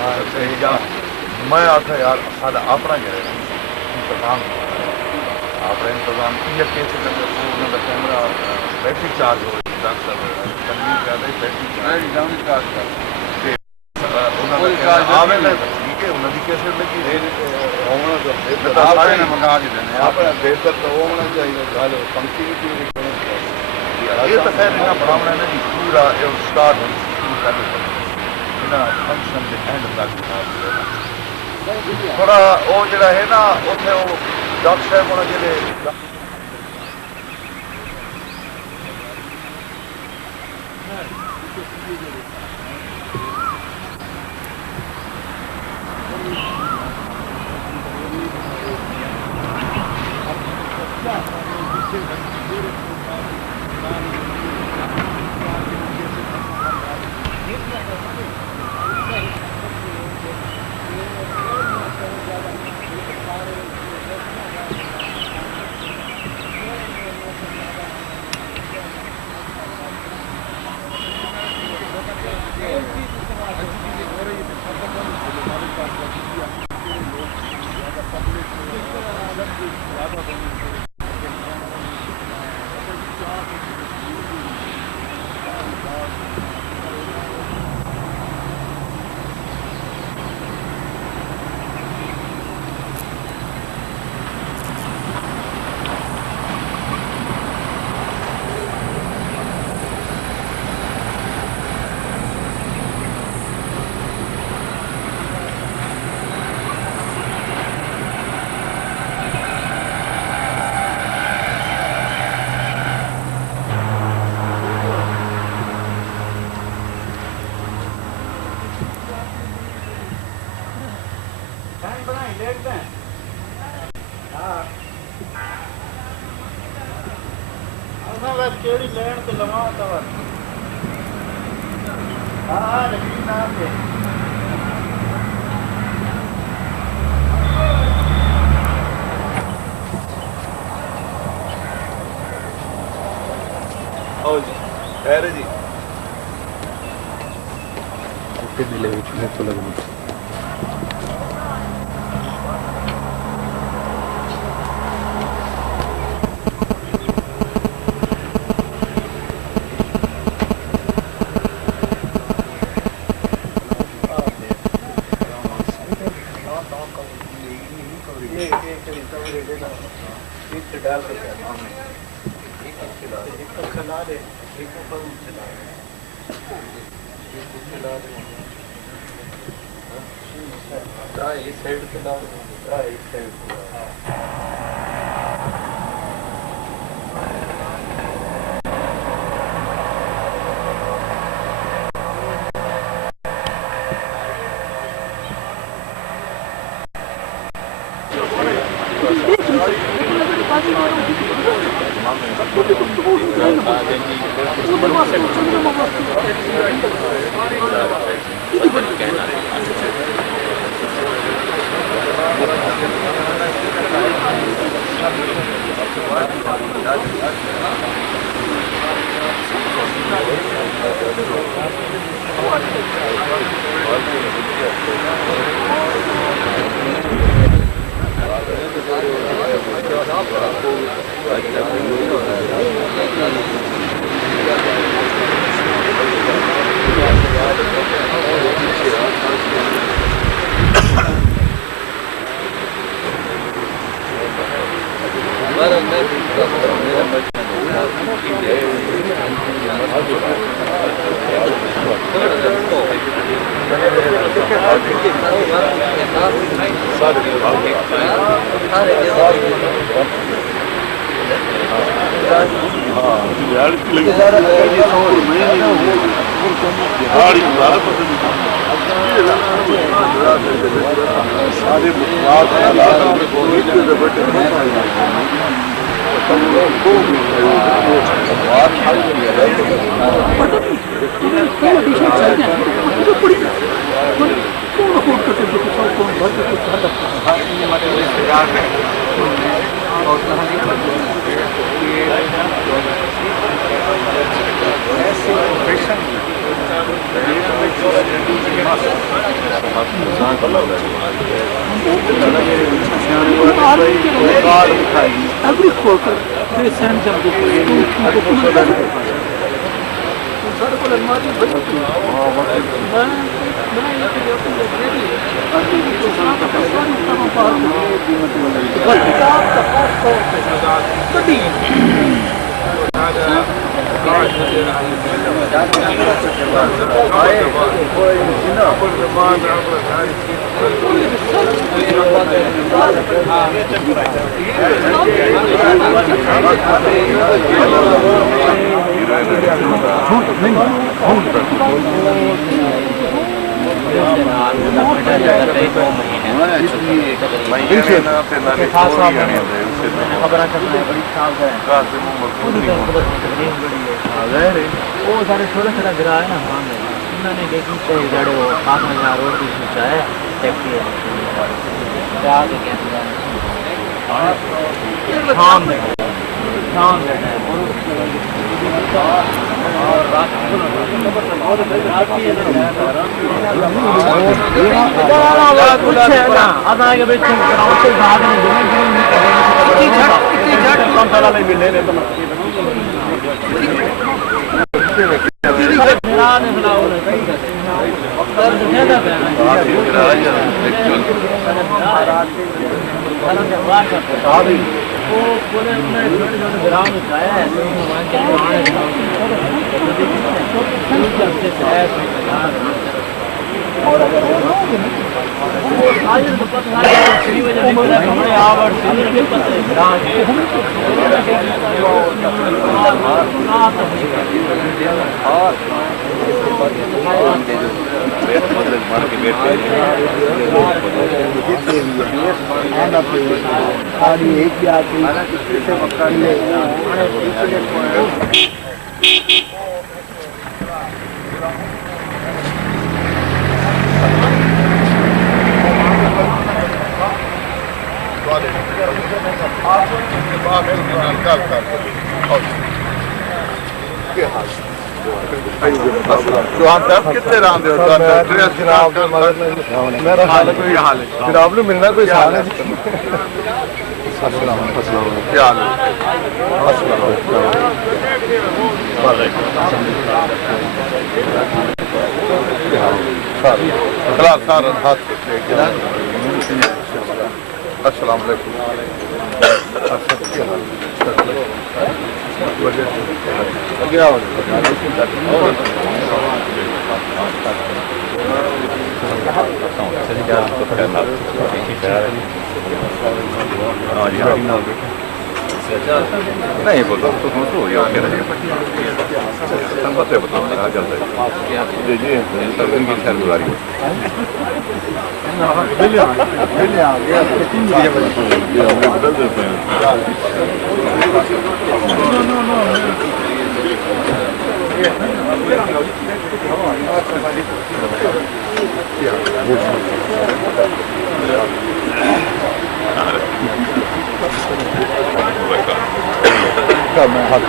मैं आखा यार साढ़ा अपना जरा इंतजाम अपना इंतजाम ये कैसे उन्होंने कैमरा बैटरी चार्ज हो रही डॉक्टर तनवीर कर रहे बैटरी चार्ज आवे ना ठीक है उन्होंने कैसे लगी होना तो सारे मंगा के देने अपना बेहतर तो होना चाहिए गल पंक्ति भी ये तो खैर इन्हें बनाना नहीं पूरा स्टार्ट कर फंक्शन के एंड तक थोड़ा वो जरा है ना उत्थे वो डॉक्टर साहब होना जेडे केड़ी लैन ते लवा तव हां रखी नाम दे आओ जी खैर जी कितने दिले विच में तो लगनी ऐसे सारे छोटा छोटा गिरा है ना उन्होंने जड़े वो 5000 रोड की सोचा है टैक्सी कितने राम दे मेरा हाल कोई हाल है जनाब ने मिलना कोई हाल है क्या हाल अस्सलाम वालेकुम क्या नहीं बोलो तो हो गया पता बताओ जल्द जी जी इनकी खैर गुजारी बदल देते हैं मैं हाथ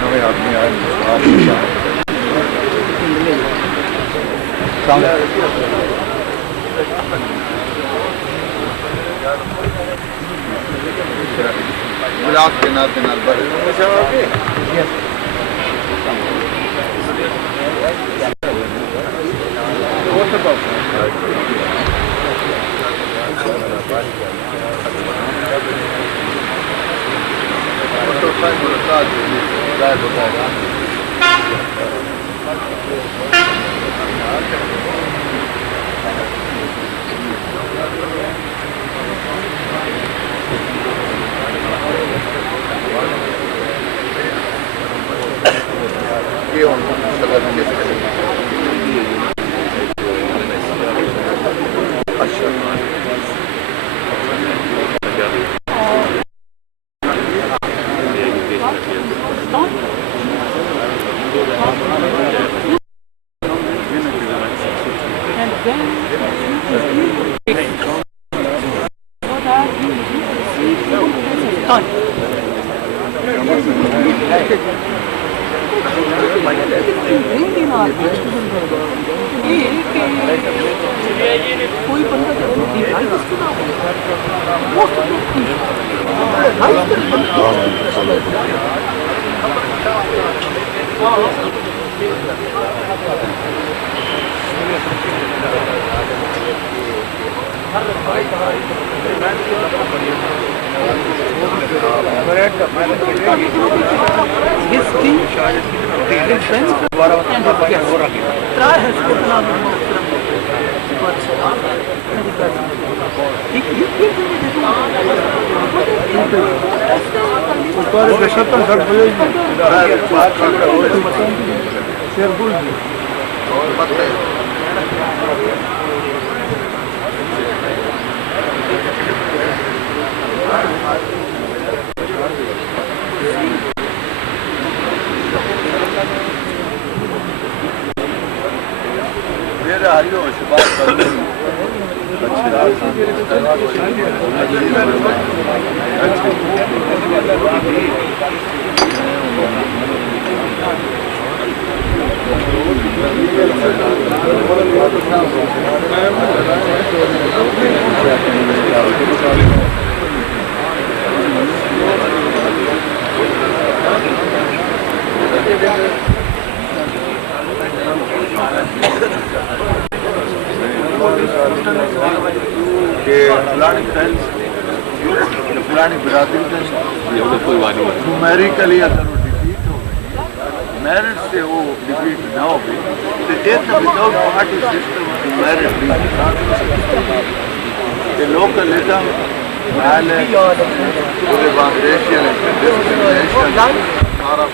नवे आदमी आए गुलाब के नाते नाल बड़े कोई बंदा his king, his friends, and his guests. Try has given out फलानी बिरादरी न्यूमेरिकली अगर वो डिफीट हो मेरिट से वो डिफीट ना हो गई तो एक विदाउट पार्टी सिस्टम मेरिट लोकलिज्म उसके बाद रेशियल डिस्क्रिमिनेशन सारा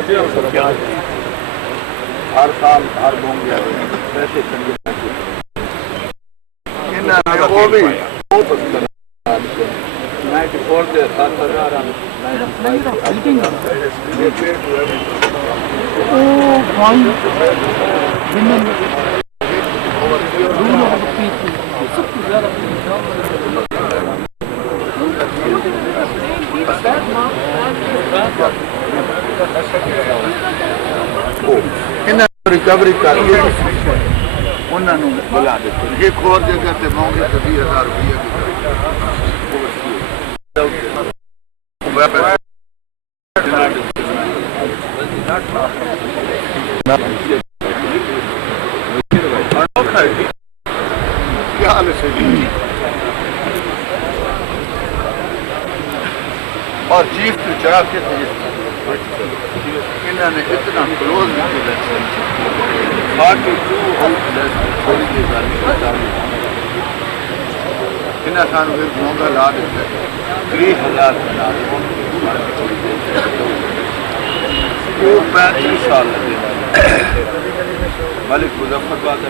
विजिलेंस रखी हर साल हर होंगे पैसे वो भी 94 से 7,000 रिकवरी करके उन्होंने बुला देते एक और जगह से मांगे तो 20,000 रुपये की रखा है क्या हाल है और चीफ तो चढ़ा के इन्होंने इतना क्लोज इलेक्शन 42 आउटलेट थोड़ी सी इन्हें सानू फिर मौका ला दिता 30,000 बना वो 35 साल लगे मलिक मुजफ्फरबाद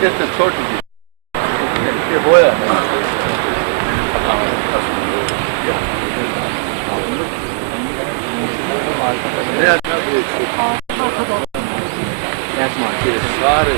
कैसे छोटी ये होया सारे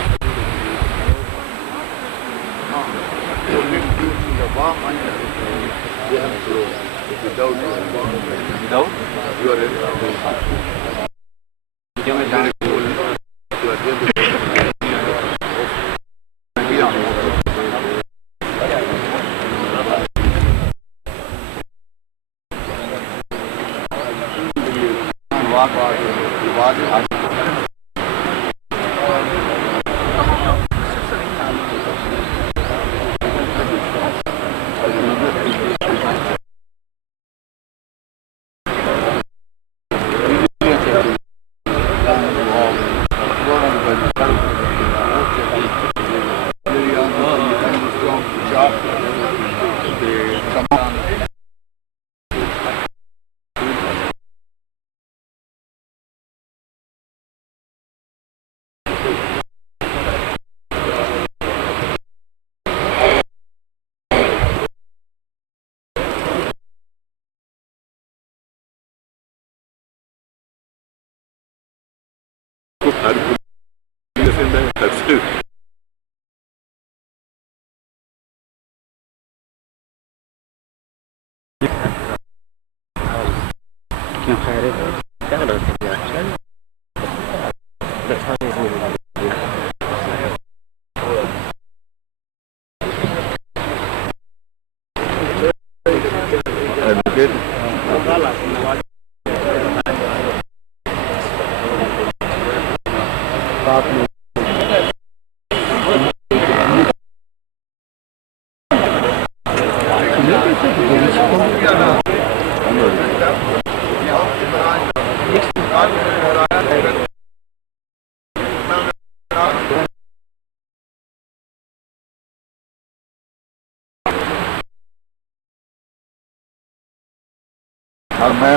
और मैं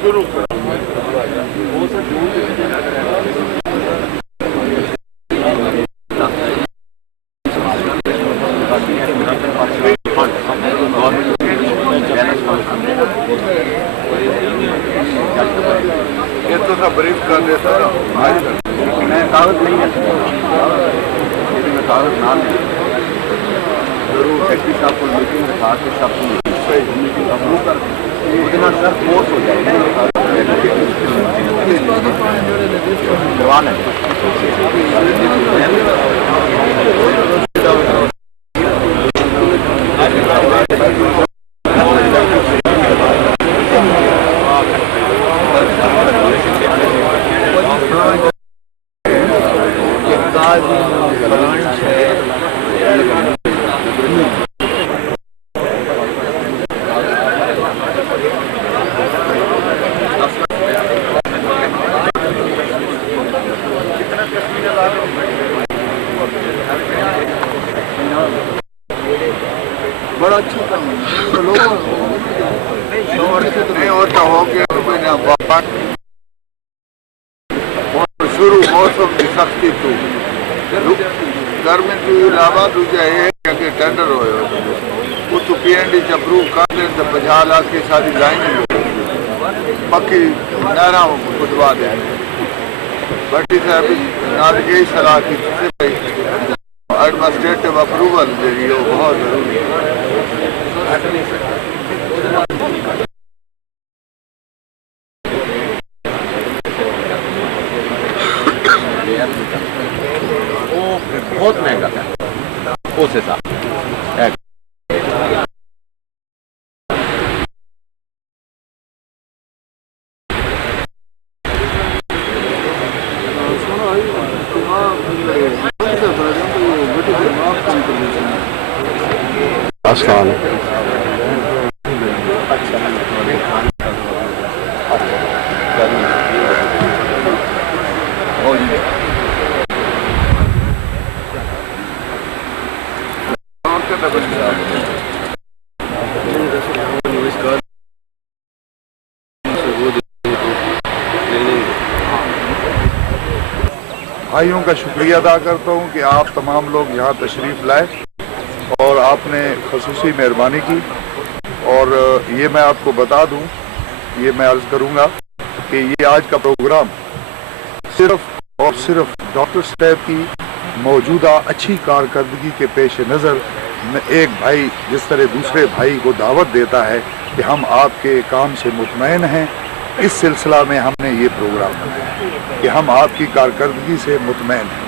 शुरू ये तो सब ब्रीफ कर देता ना मैं कागज नहीं है, कागज ना लें जरूर। सेक्रेटरी साहब को मीटिंग रखा के सबको मीटिंग अप्रूव कर उतना सर फोर्स हो जाएगा जवान है। बड़ा अच्छा नहीं होता हो गया शुरू मौसम की सख्ती थी गर्मी के अलावा दूजा ये कि टेंडर हो तो पीएनडी अप्रूव कर दें तो 50 लाख की सारी लाइन बाकी नारा बुधवा दें। भट्टी साहब नाल यही सलाह की एडमिनिस्ट्रेटिव अप्रूवल जी बहुत जरूरी है। बहुत महंगा था उस हिसाब आसान भाइयों का शुक्रिया अदा करता हूं कि आप तमाम लोग यहाँ तशरीफ़ लाए और आपने ख़ुसूसी मेहरबानी की। और ये मैं आपको बता दूं, ये मैं अर्ज़ करूँगा कि ये आज का प्रोग्राम सिर्फ और सिर्फ डॉक्टर साहब की मौजूदा अच्छी कारकर्दगी के पेश नज़र एक भाई जिस तरह दूसरे भाई को दावत देता है कि हम आपके काम से मुतमईन हैं, इस सिलसिला में हमने ये प्रोग्राम बनाया कि हम आपकी कारकर्दगी से मुतमईन हैं।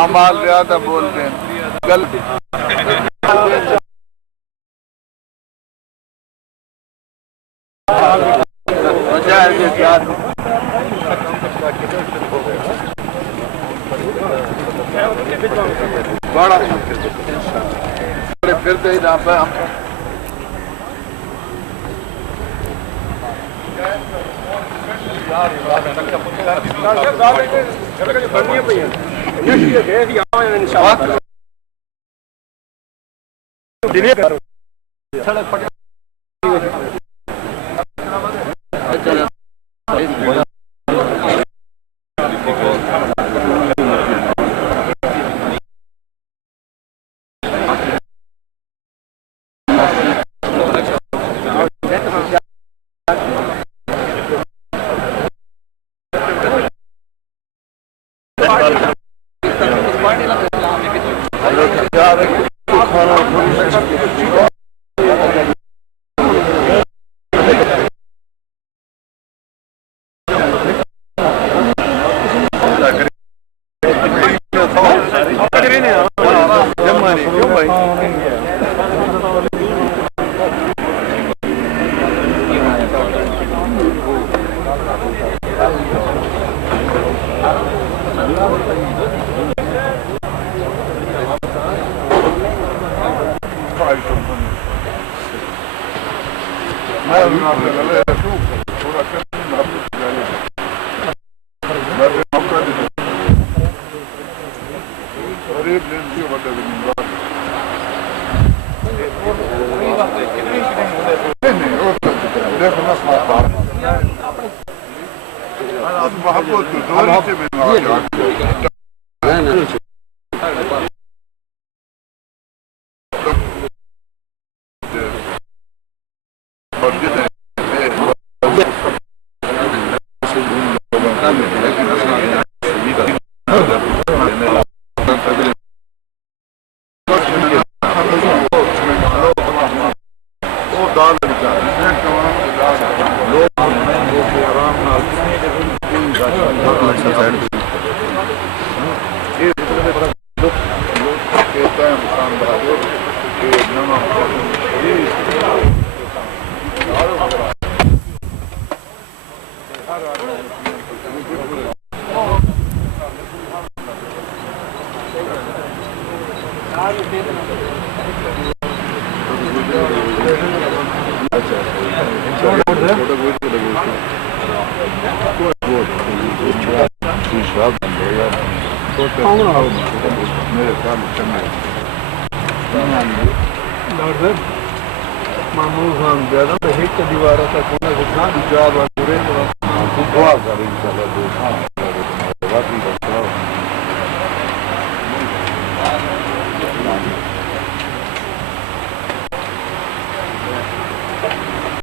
आमाल ज़्यादा बोल रहे हैं गलत बड़ा फिरते ही जहाँ पे हम मैं हुसैन बहादुर के नवा मेरे मामूल खान ज्यादा तो एक दीवार तक होना कितना जवाब दुआ करें